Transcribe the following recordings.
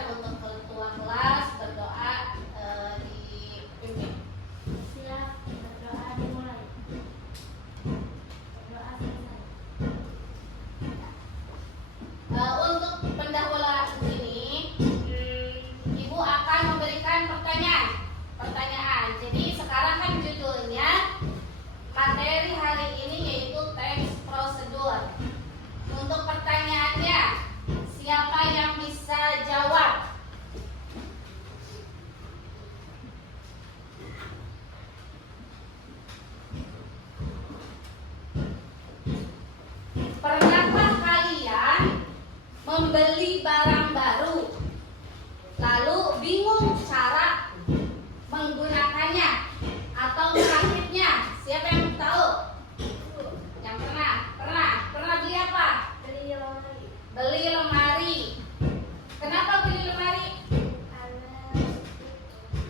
persilakan untuk ketua kelas berdoa dipimpin. Siap, berdoa dimulai. Berdoa selesai. Untuk pendahuluan ini, Ibu akan memberikan pertanyaan. Jadi sekarang kan judulnya materi hari ini yaitu teks prosedur. Untuk pertanyaannya, siapa yang bisa jawab? Pernahkah kalian membeli barang baru, lalu bingung cara menggunakannya atau merakitnya? Siapa yang tahu? Yang pernah beli apa? Beli lemari. Beli lemari. Kenapa beli lemari?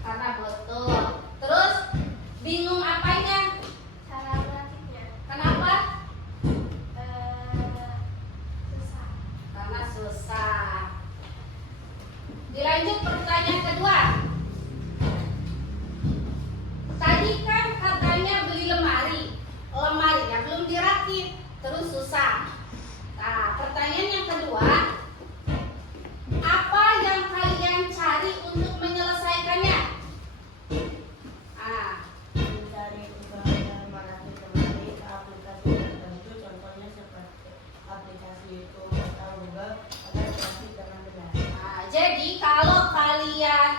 Karena butuh. Terus bingung apanya? Cara merakitnya. Kenapa? Susah. Karena susah. Dilanjut pertanyaan kedua. Tadi kan katanya beli lemari yang belum dirakit, terus susah. Nah, pertanyaan yang kedua, apa yang kalian cari untuk menyelesaikannya? Mencari bahan merakit lemari ke aplikasi tertentu, contohnya seperti aplikasi YouTube atau Google agar merakit dengan benar. Jadi kalau kalian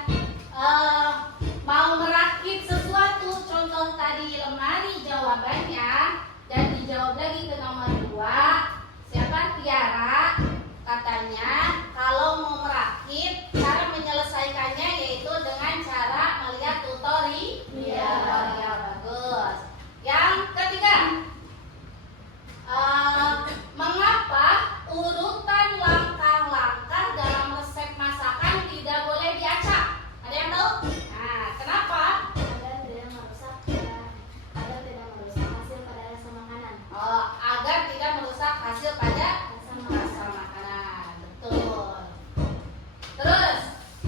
mau merakit sesuatu, contoh tadi lemari jawabannya, dan dijawab lagi ke nomor 2. Siapa? Tiara. Katanya kalau mau merakit, cara menyelesaikannya yaitu dengan cara melihat tutorial. Bagus. Yang ketiga, mengapa urutan langkah-langkah dalam resep masakan tidak boleh diacak? Ada yang tahu? Nah, kenapa? Agar tidak merusak hasil pada rasa makanan. Agar tidak merusak hasil pada rasa makanan. Betul. Terus,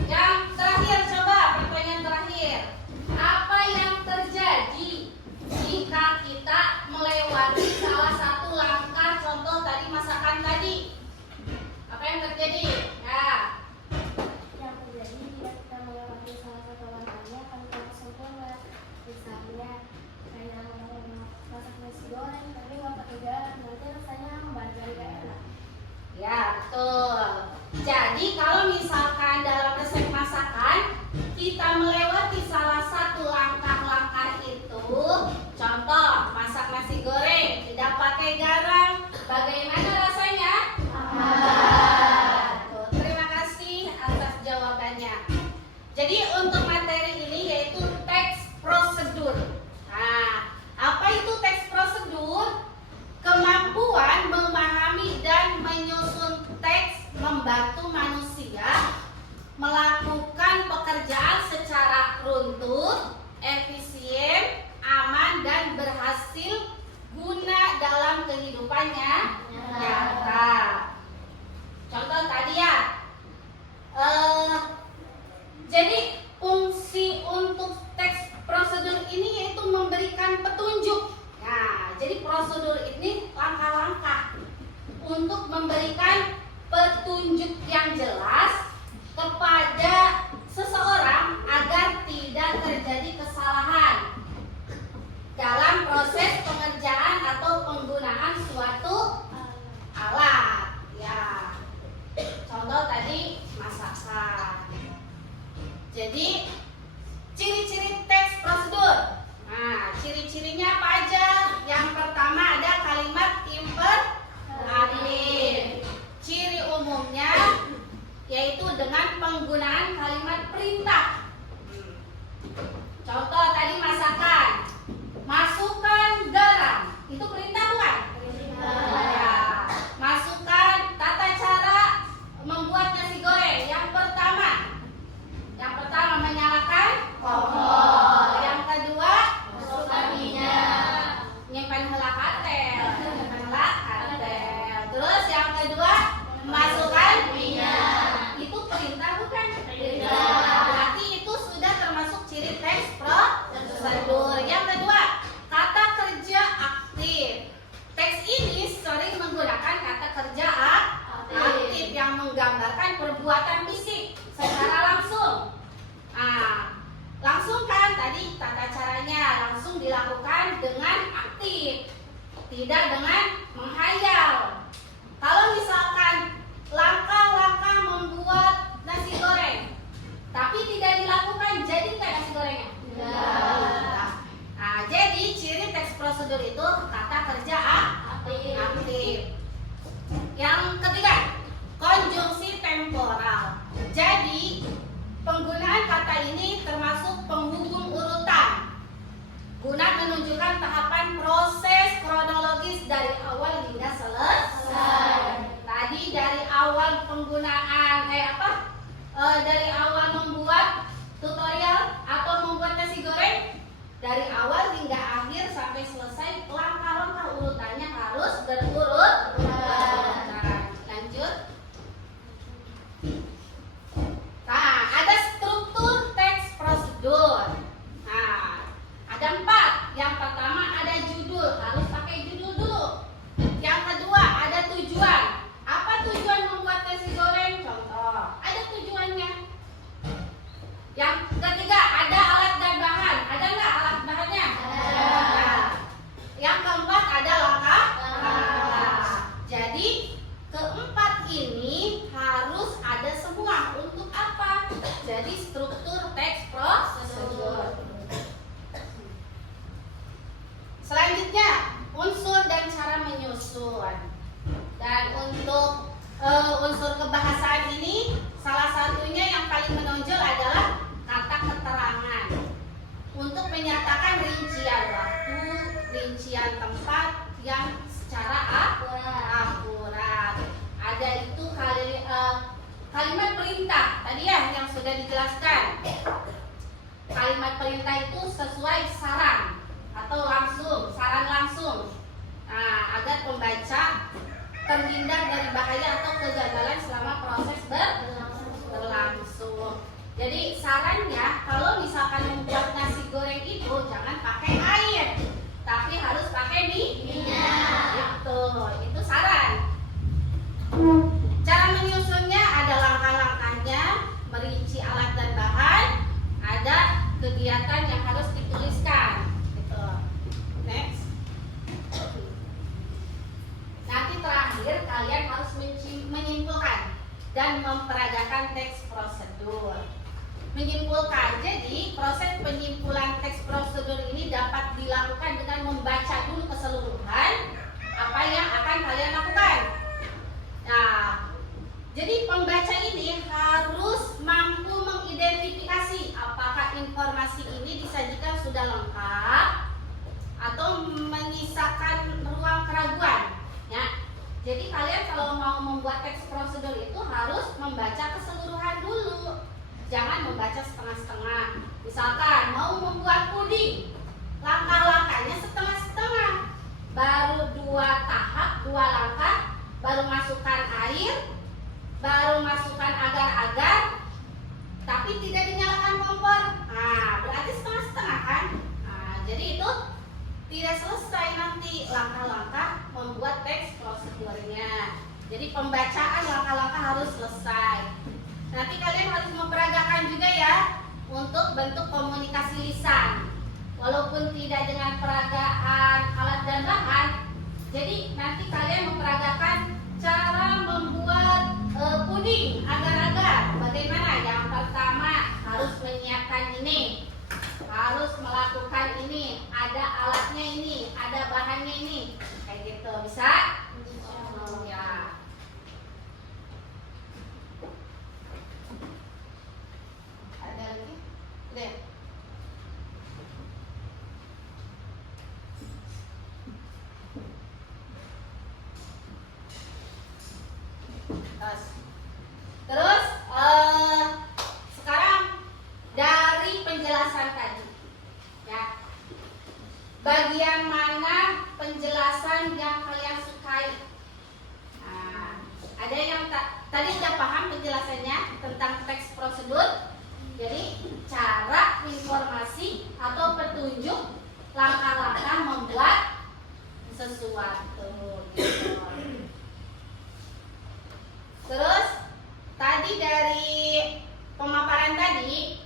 yang terakhir, coba pertanyaan terakhir. Apa yang terjadi jika kita melewati salah satu langkah contoh tadi masakan tadi? Apa yang terjadi? Ya. Yang terjadi jika kita melewati salah satu langkahnya akan kurang sempurna. Misalnya, kayak masak nasi goreng, tapi nggak pakai garam, nanti rasanya hambar dan nggak enak. Ya, betul. Jadi kalau misalkan dalam resep masakan kita melewati salah satu langkah-langkah itu, contoh masak nasi goreng tidak pakai garam, bagaimana rasanya? Tuh, terima kasih atas jawabannya. Jadi untuk materi ini yaitu teks prosedur. Nah, apa itu teks prosedur? Kemampuan memahami dan menyusun teks membantu manusia melakukan pekerjaan secara runtut, efisien, aman, dan berhasil guna dalam kehidupannya nyata. Contoh tadi ya, jadi fungsi untuk teks prosedur ini yaitu memberikan petunjuk. Nah, jadi prosedur ini langkah-langkah untuk memberikan petunjuk yang jelas kepada seseorang agar tidak terjadi kesalahan dalam proses pengerjaan atau penggunaan suatu alat. Ya, contoh tadi masakan. Jadi ciri-ciri teks prosedur. Nah, ciri-cirinya apa aja? Yang pertama ada kalimat imperatif. Ciri umumnya yaitu dengan penggunaan kalimat perintah. Contoh tadi masakan. Masukkan garam. Itu perintah bukan? Ya. Masukkan tata cara membuat nasi goreng. Yang pertama menyalakan kompor. Yang kedua, masukkan minyak. Nyimpan heula katel. Terus yang kedua, masukkan minyak. Itu perintah bukan? dari awal membuat tutorial atau membuat nasi goreng, dari awal hingga akhir sampai selesai langkah-langkah urutannya harus berurut. Lanjut. Nah, ada struktur teks prosedur. Nah, ada 4. Yang pertama ada judul, harus pakai judul dulu. Yang kedua ada tujuan. Apa tujuan membuat nasi goreng? Contoh, ada tujuannya. Yang ketiga ada alat dan bahan. Ada nggak alat bahannya? Ada. Yang keempat ada langkah. Jadi keempat ini harus ada semua. Untuk apa? Jadi struktur teks prosedur. Selanjutnya unsur dan cara menyusun. Dan untuk unsur kebahasaan ini salah satunya yang paling menonjol adalah kata keterangan. Untuk menyatakan rincian waktu, rincian tempat yang secara akurat. Ada itu kalimat perintah tadi ya yang sudah dijelaskan. Kalimat perintah itu sesuai saran atau saran langsung. Nah, agar pembaca terhindar dari bahaya atau kegagalan selama proses berlangsung. Jadi sarannya kalau misalkan membuat nasi goreng itu jangan pakai air, tapi harus pakai minyak. Itu saran. Cara menyusunnya ada langkah-langkahnya, merinci alat dan bahan, ada kegiatan yang harus dituliskan. Gitu. Next. Nanti terakhir kalian harus menyimpulkan dan memperagakan teks prosedur. Menyimpulkan, jadi proses penyimpulan teks prosedur ini dapat dilakukan dengan membaca dulu keseluruhan apa yang akan kalian lakukan. Nah, jadi pembaca ini harus mampu mengidentifikasi apakah informasi ini disajikan sudah lengkap atau menyisakan ruang keraguan. Ya, jadi kalian kalau mau membuat teks prosedur itu harus membaca keseluruhan dulu. Jangan membaca setengah-setengah. Misalkan mau membuat puding, langkah-langkahnya setengah-setengah. Baru 2 tahap, 2 langkah, baru masukkan air, baru masukkan agar-agar, tapi tidak dinyalakan kompor. Nah, berarti setengah-setengah kan? Nah, jadi itu tidak selesai nanti langkah-langkah membuat teks prosedurnya. Jadi pembacaan langkah-langkah harus selesai. Nanti kalian harus memperagakan juga ya untuk bentuk komunikasi lisan. Walaupun tidak dengan peragaan alat dan bahan, jadi nanti kalian memperagakan cara membuat puding agar-agar. Bagaimana? Yang pertama harus menyiapkan ini, harus melakukan ini, ada alatnya ini, ada bahannya ini, kayak gitu. Bisa? Ya. Ada lagi? Udah. Terus sekarang dari penjelasan tadi, ya, bagian mana penjelasan yang kalian sukai? Nah, ada yang tadi sudah paham penjelasannya tentang teks prosedur. Jadi cara, informasi atau petunjuk langkah-langkah membuat sesuatu. Gitu. Terus tadi dari pemaparan tadi,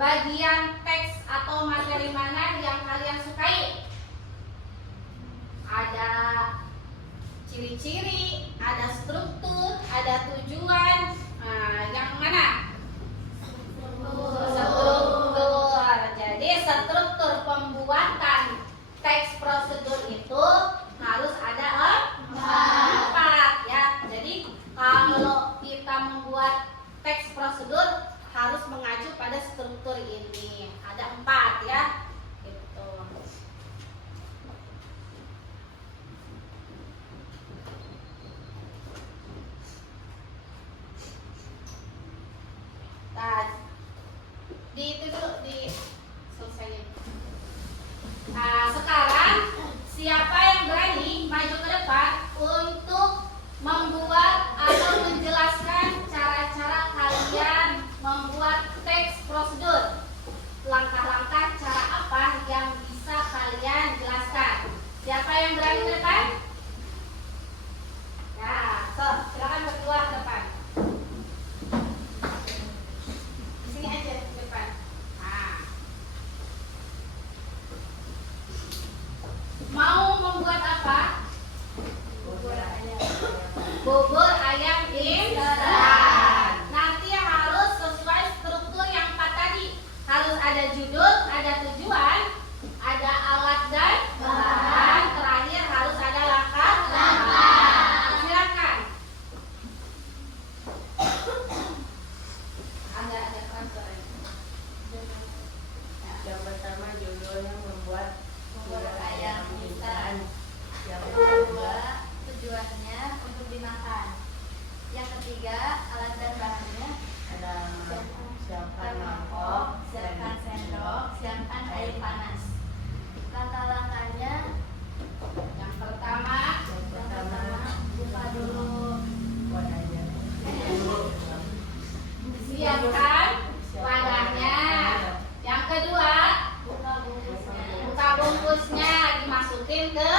bagian teks atau materi mana yang kalian sukai? Ada ciri-ciri, ada struktur, ada tujuan. Nah, yang mana? Struktur. Jadi struktur pembuatan teks prosedur itu harus ada 4 ya. Jadi kalau kita membuat teks prosedur harus mengacu pada struktur ini. Ada 4 ya. Gitu. yang berani ke depan? Ya, so, silakan berdua ke depan. Di sini aja di depan. Nah. Mau membuat apa? Bubur ayam instan. Nanti harus sesuai struktur yang 4 tadi. Harus ada judul, ada tujuan, ada alat dan bahan. Terakhir harus ada langkah. Silakan. Ada keras suaranya. Yang pertama judulnya membuat Bubur ayam instan. Yang Kedua, kedua tujuannya untuk dimakan. Yang ketiga, alat dan bahannya. ada siapkan mangkok, Siapkan sendok, siapkan air panas. Langkah-langkahnya, Yang pertama, yang yang pertama pertama, buka dulu. wadahnya. siapkan wadahnya. Yang kedua, Buka bungkusnya. buka bungkusnya, dimasukin ke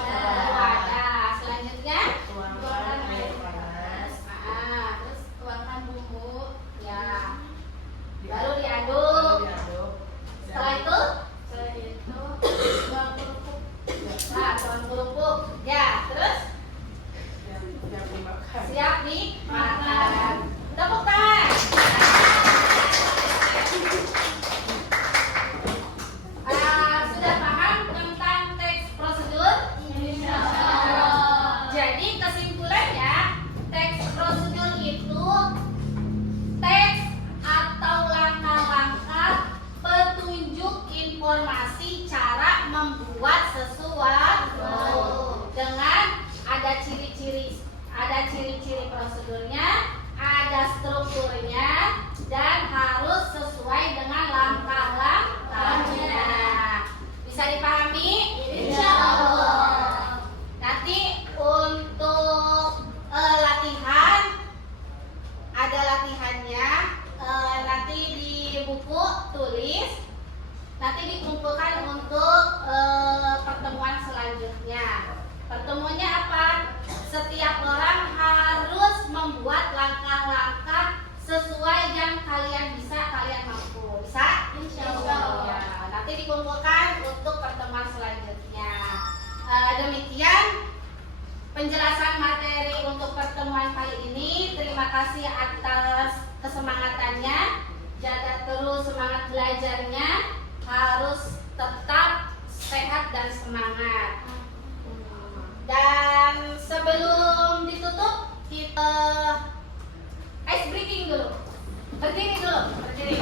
wadah. Selanjutnya, Tuangkan air panas. terus Tuangkan bumbu. ya, baru diaduk. Diaduk. Setelah itu, Setelah itu, tuang kerupuk. tuang kerupuk. Ya, terus yang dimakan. siap dimakan. Tepuk tangan. Sudah paham tentang teks prosedur? Jadi kesimpulannya, teks prosedur itu teks atau langkah-langkah petunjuk informasi cara membuat sesuatu dengan ada ciri-ciri prosedurnya, ada strukturnya, dan harus sesuai dengan langkah-langkahnya. Bisa dipahami? Insya Allah. Nanti untuk latihan, ada latihannya. Nanti di buku tulis, nanti dikumpulkan untuk pertemuan selanjutnya. Pertemuannya apa? Setiap orang harus membuat langkah-langkah sesuai yang kalian bisa, kalian mampu. Bisa? Insya Allah. Ya, nanti dikumpulkan untuk pertemuan selanjutnya. Demikian penjelasan materi untuk pertemuan kali ini. Terima kasih atas kesemangatannya. Jaga terus semangat belajarnya. Harus tetap sehat dan semangat. Dan sebelum ditutup, kita ice breaking dulu. Berdiri dulu, berdiri.